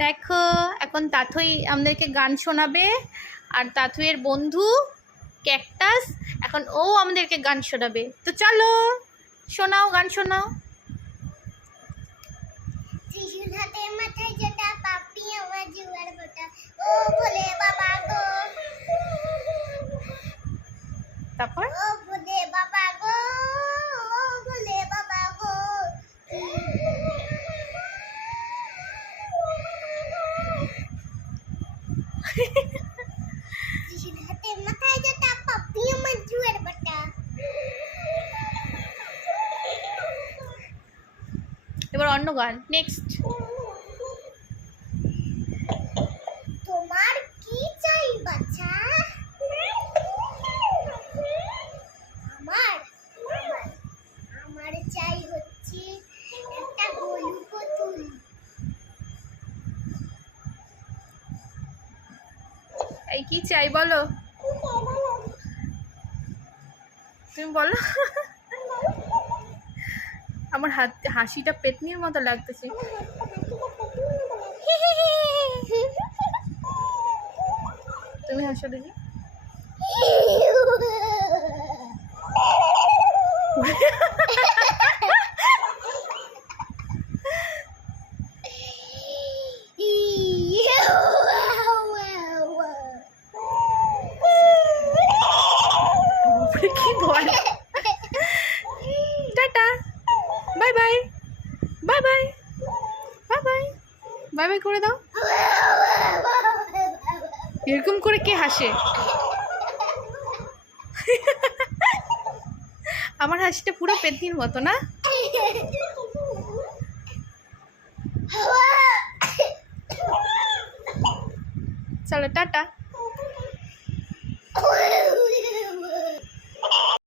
দেখো এখন তাথুই আমাদেরকে গান শোনাবে। আর তাথুইয়ের বন্ধু ক্যাকটাস এখন ও আমাদেরকে গান শোনাবে। তো চলো শোনাও গান শোনাও। ত্রিশূল হাতে মাথায় জটা পাপি আমার জুয়ার গোটা। ও বলে বাবা গো। তারপর? এবার অন্য গান নেক্সট এই কি চাই বলো? তুমি বলো। আমার হাত, হাসিটা পেতনির মতো লাগতেছে। তুমি হাসো দেখি। Bye bye bye bye bye bye bye করে দাও। এরকম করে কে হাসে? আমার হাসিটা পুরো পেতির মতো, না? চলো, টাটা।